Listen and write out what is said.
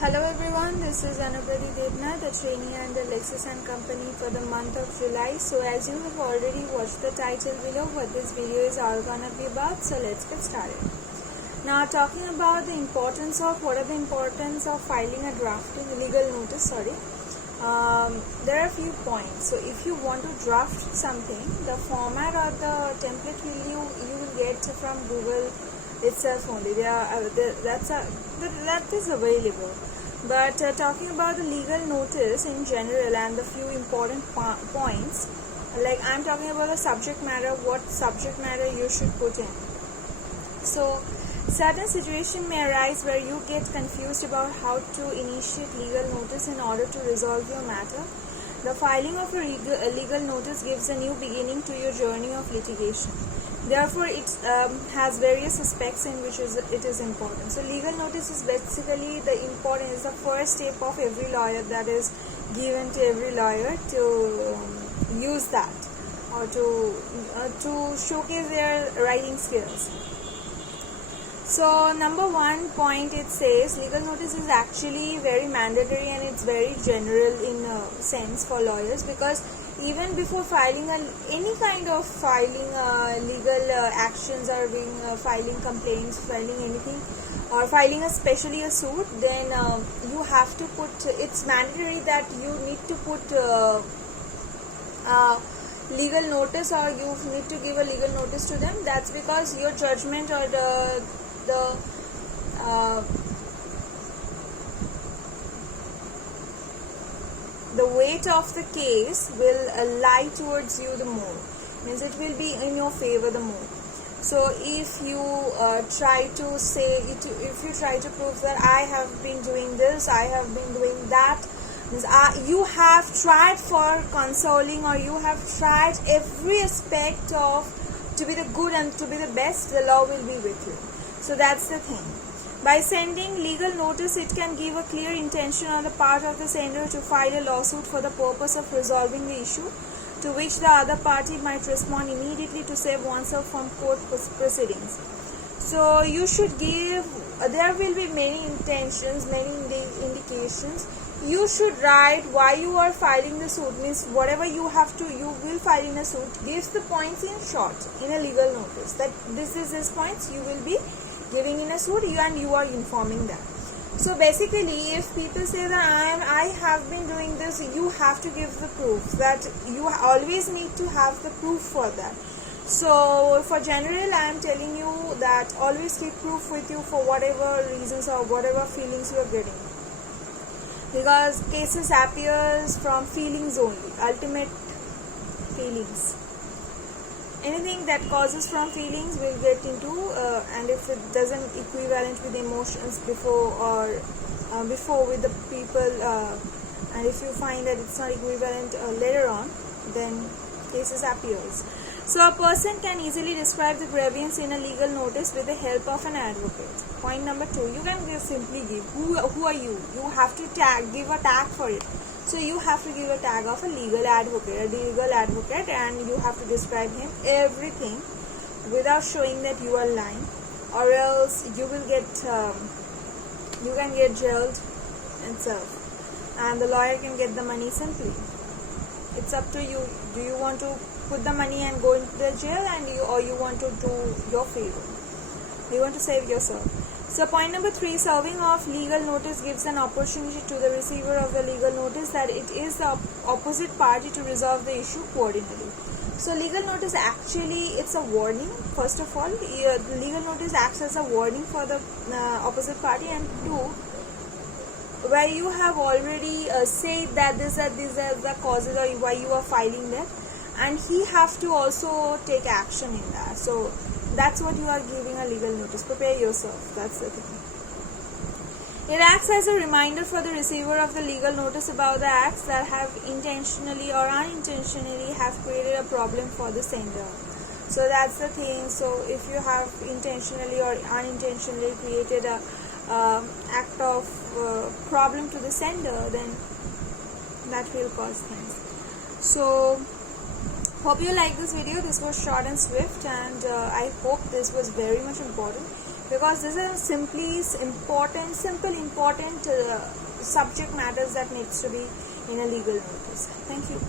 Hello everyone, this is Anupati Devnath, the trainee under Lexis & Company for the month of July. So as you have already watched the title below, what this video is all gonna be about, so let's get started. Now talking about the importance of, what are the importance of filing a drafting legal notice, there are a few points. So if you want to draft something, the format or the template you will get from Google itself only. That is available. But talking about the legal notice in general and the few important points, like I'm talking about the subject matter, what subject matter you should put in. So certain situation may arise where you get confused about how to initiate legal notice in order to resolve your matter. The filing of a legal notice gives a new beginning to your journey of litigation. Therefore, it has various aspects in which it is important. So, legal notice is basically the first step of every lawyer, that is given to every lawyer to use that or to showcase their writing skills. So, number one point, it says legal notice is actually very mandatory and it's very general in a sense for lawyers, because even before filing any kind of legal actions or filing complaints, filing anything, or filing especially a suit, then you have to put, it's mandatory that you need to put legal notice, or you need to give a legal notice to them. That's because your judgment or the weight of the case will lie towards you the more, means it will be in your favor the more. So if you try to prove that I have been doing this, I have been doing that, means you have tried for consoling, or you have tried every aspect of to be the good and to be the best, the law will be with you. So that's the thing. By sending legal notice, it can give a clear intention on the part of the sender to file a lawsuit for the purpose of resolving the issue, to which the other party might respond immediately to save oneself from court proceedings. So you should give, there will be many intentions, many indications. You should write why you are filing the suit, means whatever you will file in a suit, gives the points in short in a legal notice, that this is his points you will be giving in a suit, and you are informing them. So basically, if people say that I have been doing this, you have to give the proof, that you always need to have the proof for that. So for general, I am telling you that always keep proof with you for whatever reasons or whatever feelings you are getting, because cases appears from feelings only, ultimate feelings. Anything that causes from feelings will get into, and if it doesn't equivalent with emotions before with the people, and if you find that it's not equivalent later on, then cases appears. So a person can easily describe the grievance in a legal notice with the help of an advocate. Point number 2, you can simply give who are you. You have to give a tag for it. So you have to give a tag of a legal advocate, and you have to describe him everything without showing that you are lying, or else you will get you can get jailed itself, and the lawyer can get the money simply. It's up to you. Do you want to put the money and go into the jail, or you want to do your favor? You want to save yourself. So point number 3, serving of legal notice gives an opportunity to the receiver of the legal notice that it is the opposite party to resolve the issue coordinately. So legal notice actually, it's a warning. First of all, the legal notice acts as a warning for the opposite party, and 2, where you have already said that these are the causes or why you are filing that, and he have to also take action in that. So that's what you are giving a legal notice. Prepare yourself. That's the thing. It acts as a reminder for the receiver of the legal notice about the acts that have intentionally or unintentionally have created a problem for the sender. So that's the thing. So if you have intentionally or unintentionally created a act of problem to the sender, then that will cause things. So hope you like this video. This was short and swift, and I hope this was very much important. because this is simply important subject matters that needs to be in a legal notice. Thank you.